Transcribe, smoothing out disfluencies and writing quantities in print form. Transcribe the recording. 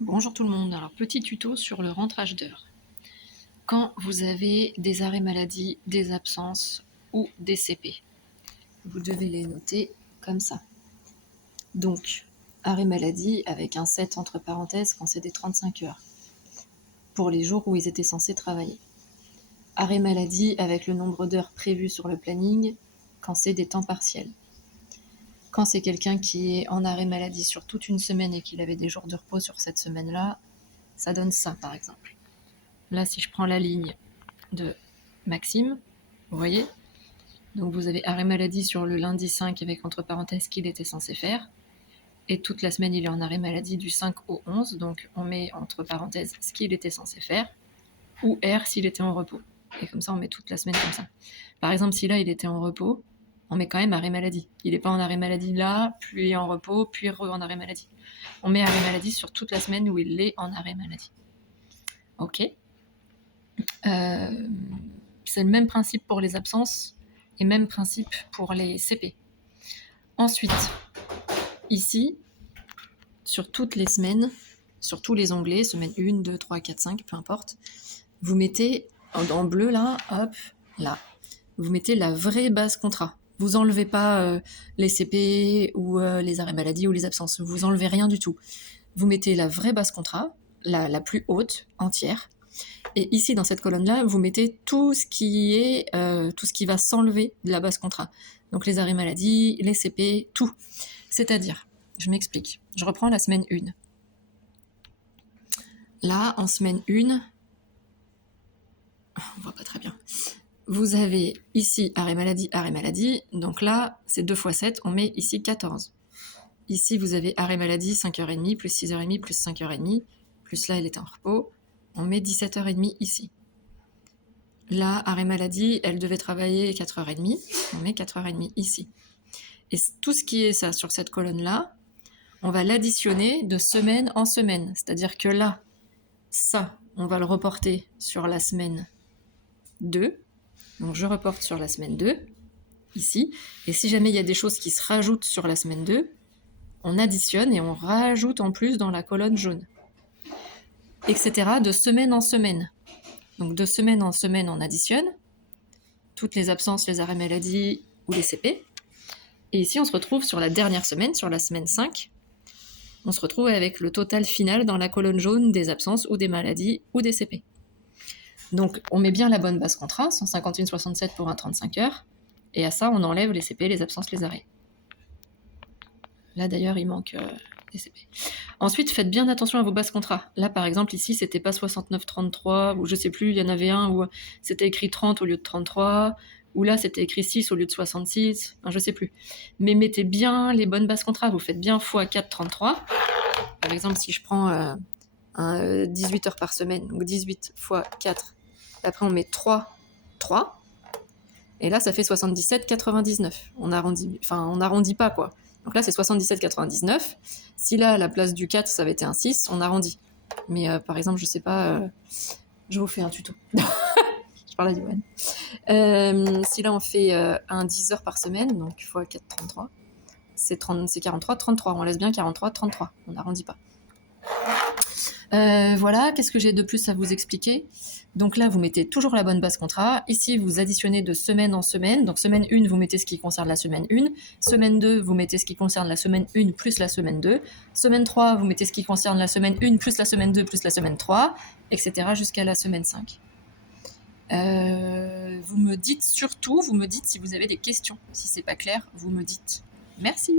Bonjour tout le monde, alors petit tuto sur le rentrage d'heures. Quand vous avez des arrêts maladie, des absences ou des CP, vous devez les noter comme ça. Donc, arrêt maladie avec un 7 entre parenthèses quand c'est des 35 heures, pour les jours où ils étaient censés travailler. Arrêt maladie avec le nombre d'heures prévues sur le planning quand c'est des temps partiels. Quand c'est quelqu'un qui est en arrêt maladie sur toute une semaine et qu'il avait des jours de repos sur cette semaine-là, ça donne ça par exemple. Là, si je prends la ligne de Maxime, vous voyez, donc vous avez arrêt maladie sur le lundi 5 avec entre parenthèses qu'il était censé faire, et toute la semaine il est en arrêt maladie du 5 au 11, donc on met entre parenthèses ce qu'il était censé faire, ou R s'il était en repos. Et comme ça on met toute la semaine comme ça. Par exemple, si là il était en repos, on met quand même arrêt maladie. Il n'est pas en arrêt maladie là, puis en repos, puis en arrêt maladie. On met arrêt maladie sur toute la semaine où il est en arrêt maladie. Ok. C'est le même principe pour les absences et même principe pour les CP. Ensuite, ici, sur toutes les semaines, sur tous les onglets, semaine 1, 2, 3, 4, 5, peu importe, vous mettez en bleu là, hop, là, vous mettez la vraie base contrat. Vous enlevez pas les CP ou les arrêts maladie ou les absences, vous enlevez rien du tout. Vous mettez la vraie base contrat, la plus haute, entière. Et ici, dans cette colonne-là, vous mettez tout ce qui va s'enlever de la base contrat. Donc les arrêts maladie, les CP, tout. C'est-à-dire, je m'explique. Je reprends la semaine 1. Là, en semaine 1, on voit pas très bien. Vous avez ici arrêt maladie. Donc là, c'est 2 x 7, on met ici 14. Ici, vous avez arrêt maladie, 5h30, plus 6h30, plus 5h30, plus là, il est en repos. On met 17h30 ici. Là, arrêt maladie, elle devait travailler 4h30, on met 4h30 ici. Et tout ce qui est ça sur cette colonne-là, on va l'additionner de semaine en semaine. C'est-à-dire que là, ça, on va le reporter sur la semaine 2. Donc je reporte sur la semaine 2, ici. Et si jamais il y a des choses qui se rajoutent sur la semaine 2, on additionne et on rajoute en plus dans la colonne jaune. Etc. de semaine en semaine. Donc de semaine en semaine, on additionne toutes les absences, les arrêts maladie ou les CP. Et ici, on se retrouve sur la dernière semaine, sur la semaine 5. On se retrouve avec le total final dans la colonne jaune des absences ou des maladies ou des CP. Donc, on met bien la bonne base contrat, 151,67 pour un 35 heures. Et à ça, on enlève les CP, les absences, les arrêts. Là, d'ailleurs, il manque des CP. Ensuite, faites bien attention à vos bases contrats. Là, par exemple, ici, c'était pas 69,33, ou je sais plus, il y en avait un où c'était écrit 30 au lieu de 33, ou là, c'était écrit 6 au lieu de 66, enfin, je sais plus. Mais mettez bien les bonnes bases contrats. Vous faites bien x 4, 33. Par exemple, si je prends 18 heures par semaine, donc 18 x 4, après on met 3, 3, et là, ça fait 77,99. On n'arrondit pas, quoi. Donc là, c'est 77,99. Si là, à la place du 4, ça avait été un 6, on arrondit. Mais par exemple, je sais pas, je vous fais un tuto. Je parle à Yoann. Si là, on fait un 10 heures par semaine, donc x 4, 33, c'est 43, 33. On laisse bien 43, 33. On n'arrondit pas. Voilà, qu'est-ce que j'ai de plus à vous expliquer? Donc là, vous mettez toujours la bonne base contrat. Ici, vous additionnez de semaine en semaine. Donc semaine 1, vous mettez ce qui concerne la semaine 1. Semaine 2, vous mettez ce qui concerne la semaine 1 plus la semaine 2. Semaine 3, vous mettez ce qui concerne la semaine 1 plus la semaine 2 plus la semaine 3, etc. jusqu'à la semaine 5. Vous me dites si vous avez des questions. Si c'est pas clair, vous me dites. Merci.